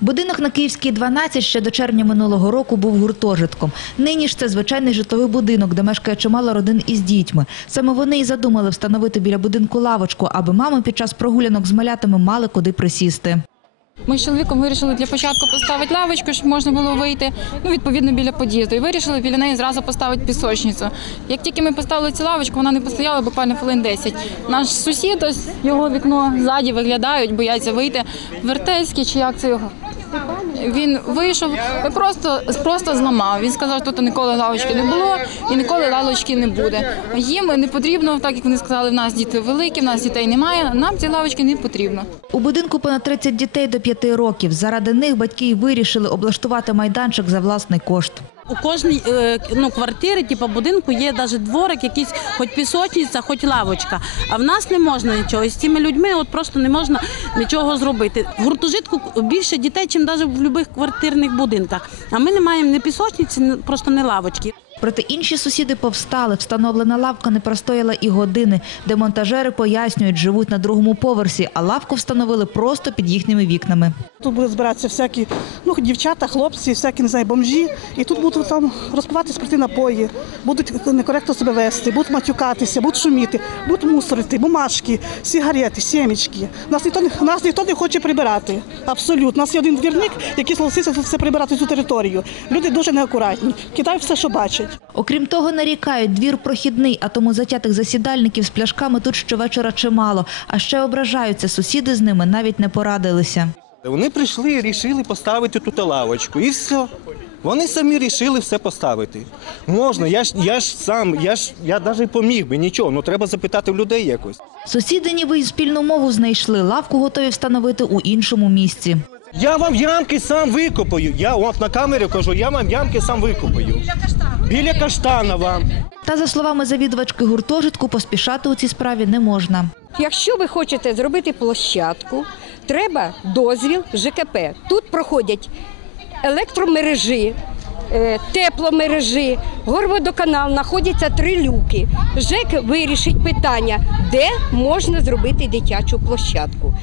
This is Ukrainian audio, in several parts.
Будинок на Київській 12 ще до червня минулого року був гуртожитком. Нині ж це звичайний житловий будинок, де мешкає чимало родин із дітьми. Саме вони і задумали встановити біля будинку лавочку, аби мами під час прогулянок з малятами мали куди присісти. Ми з чоловіком вирішили для початку поставити лавочку, щоб можна було вийти, ну, відповідно, біля під'їзду. І вирішили біля неї зразу поставити пісочницю. Як тільки ми поставили цю лавочку, вона не постояла буквально хвилин 10. Наш сусід, ось його вікно ззаді виглядають, бояться вийти. Вертельський чи як це його? Він вийшов просто, просто зламав. Він сказав, що тут ніколи лавочки не було і ніколи лавочки не буде. Їм не потрібно, так як вони сказали, в нас діти великі, в нас дітей немає. Нам ці лавочки не потрібно. У будинку понад 30 дітей до 5 років. Заради них батьки й вирішили облаштувати майданчик за власний кошт. У кожній е, ну, квартирі, типу будинку, є навіть дворик, якийсь, хоч пісочниця, хоч лавочка. А в нас не можна нічого. І з цими людьми от просто не можна нічого зробити. В гуртожитку більше дітей, ніж навіть в будь-яких квартирних будинках. А ми не маємо ні пісочниці, ні- просто ні лавочки. Проте інші сусіди повстали. Встановлена лавка не простояла і години. Демонтажери пояснюють, живуть на другому поверсі, а лавку встановили просто під їхніми вікнами. Тут будуть збиратися всякі ну, дівчата, хлопці, всякі не знаю, бомжі. І тут будуть там розпивати спиртні напої, будуть некоректно себе вести, будуть матюкатися, будуть шуміти, будуть мусорити, бумажки, сигарети, сімечки. Нас ніхто нас ніхто не хоче прибирати. Абсолютно. У нас є один двірник, який зголосився все прибирати цю територію. Люди дуже неакуратні, кидають все, що бачать. Окрім того, нарікають, двір прохідний, а тому затятих засідальників з пляшками тут щовечора чимало. А ще ображаються, сусіди з ними навіть не порадилися. Вони прийшли і рішили поставити тут лавочку. І все. Вони самі рішили все поставити. Можна, я ж я ж сам, я ж я навіть поміг би нічого, ну треба запитати в людей якось. Сусіди ніби й спільну мову знайшли. Лавку готові встановити у іншому місці. Я вам ямки сам викопаю. Я от на камері кажу, я вам ямки сам викопаю. Біля каштану. Біля каштана вам. Та за словами завідувачки гуртожитку, поспішати у цій справі не можна. Якщо ви хочете зробити площадку, треба дозвіл ЖКП. Тут проходять електромережі, е, тепломережі, горводоканал, знаходяться три люки. ЖЕК вирішить питання, де можна зробити дитячу площадку.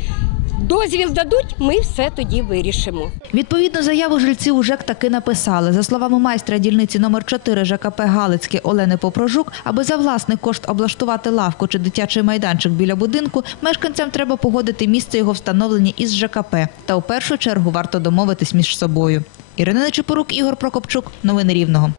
Дозвіл дадуть, ми все тоді вирішимо. Відповідну заяву жильці у ЖЕК таки написали. За словами майстра дільниці номер 4 ЖКП Галицьке Олени Попрожук, аби за власний кошт облаштувати лавку чи дитячий майданчик біля будинку, мешканцям треба погодити місце його встановлення із ЖКП. Та у першу чергу варто домовитись між собою. Ірина Нечипорук, Ігор Прокопчук. Новини Рівного.